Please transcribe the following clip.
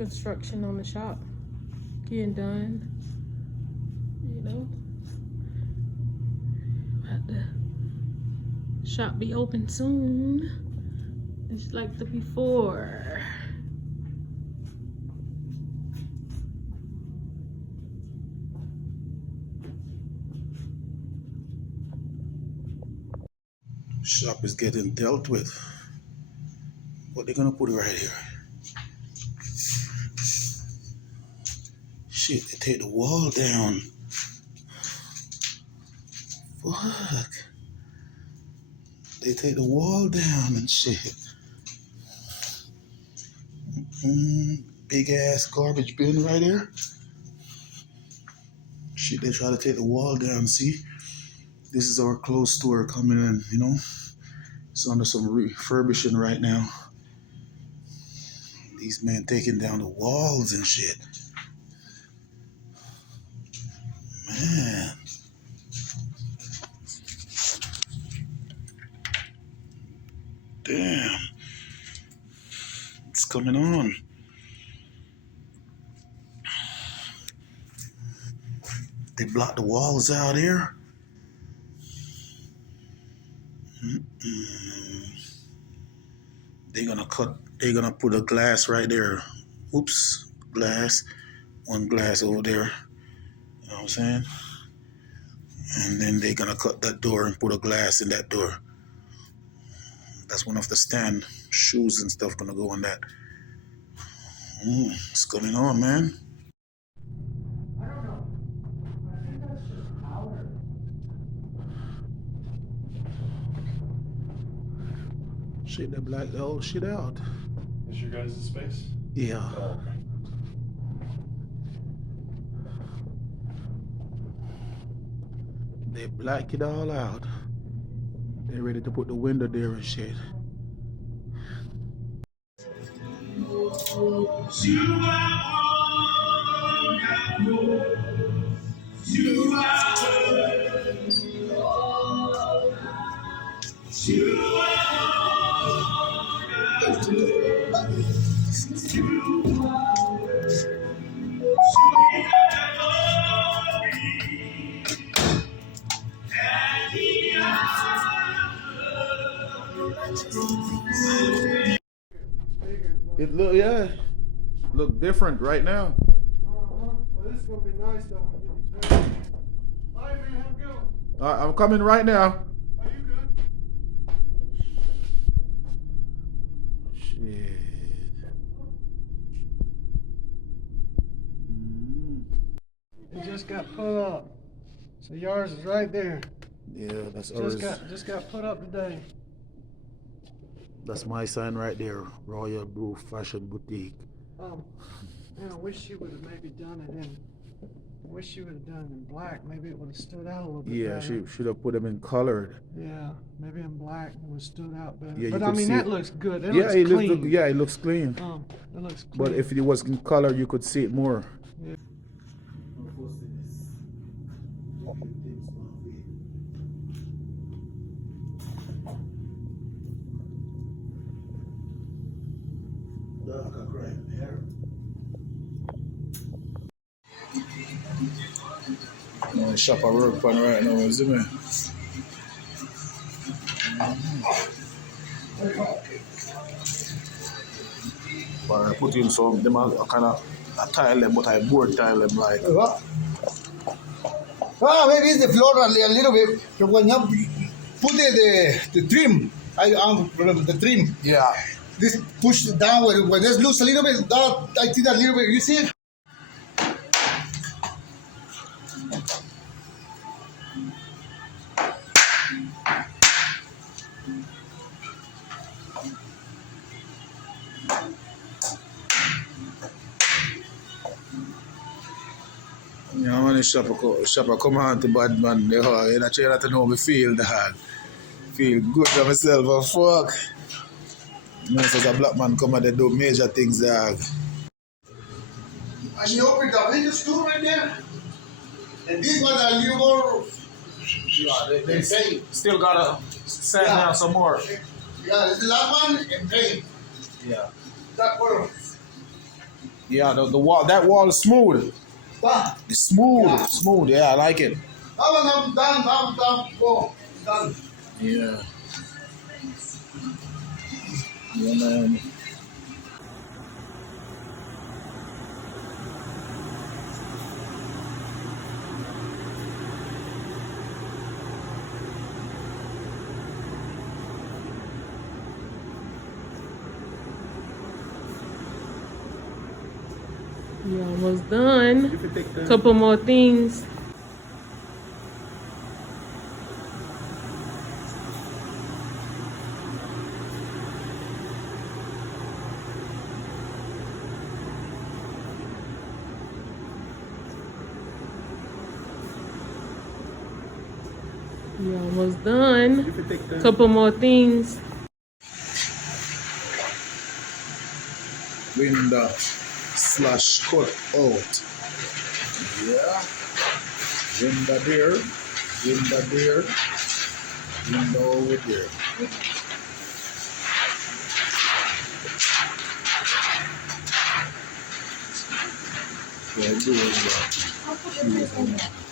construction on the shop getting done, you know. Let the shop be open soon. It's like the before. Shop is getting dealt with. What they gonna put right here? Shit, they take the wall down. Fuck. They take the wall down and shit. Big ass garbage bin right here. Shit, they try to take the wall down. See, this is our clothes store coming in, you know. It's under some refurbishing right now. These men taking down the walls and shit. Man. Damn. It's coming on. They blocked the walls out here. They're gonna put a glass right there. Oops, glass. One glass over there. You know what I'm saying? And then they're gonna cut that door and put a glass in that door. That's one of the stand. Shoes and stuff gonna go on that. It's coming on, man. I don't know. I think that's just powder. Shit, they blacked the whole shit out. Is your guys' space? Yeah. Oh, okay. They black it all out. They're ready to put the window there and shit. It look different right now. Well, this is gonna be nice though. When you get these ready. All right, man, have a good one. I'm coming right now. Are you good? Shit. It just got put up. So yours is right there. Yeah, that's ours. Just got put up today. That's my sign right there. Royal Blue Fashion Boutique. Man, I wish you would have maybe done it in. I wish you would have done it in black. Maybe it would have stood out a little bit. Yeah, better. she should have put them in colored. Yeah, maybe in black it would have stood out better. Yeah, but you I could mean see that it. looks good. It Yeah, looks it clean. looks. It looks clean. It looks clean. But if it was in color, you could see it more. Yeah. No, shop I work on right now, you see me? But I put in some, them are kind of a tile, but I board tile them like. Maybe it's the floor a little bit. So when you put the trim, the trim. Yeah. This push down when this loose a little bit. That I think that little bit. You see it? Yeah, man, shopper come on to bad man. You know, try to know me feel dog. Feel good to myself and fuck. You know, as a black man come and they do major things, dog. And you open the window too right there. And this one a little more. Yeah, they still gotta sand down some more. Yeah, this is the last one and paint. Yeah. That color. Yeah, the wall, that wall is smooth. Done. It's smooth, Yeah. smooth. Yeah, I like it. That one I'm done. I'm done. Go. Done. Yeah. Yeah, man. You almost done. You can take the Couple more things. You almost done. You can take the Couple more things. window slash cut out. Yeah. Window there. Window there. Window over there. Yeah, do it.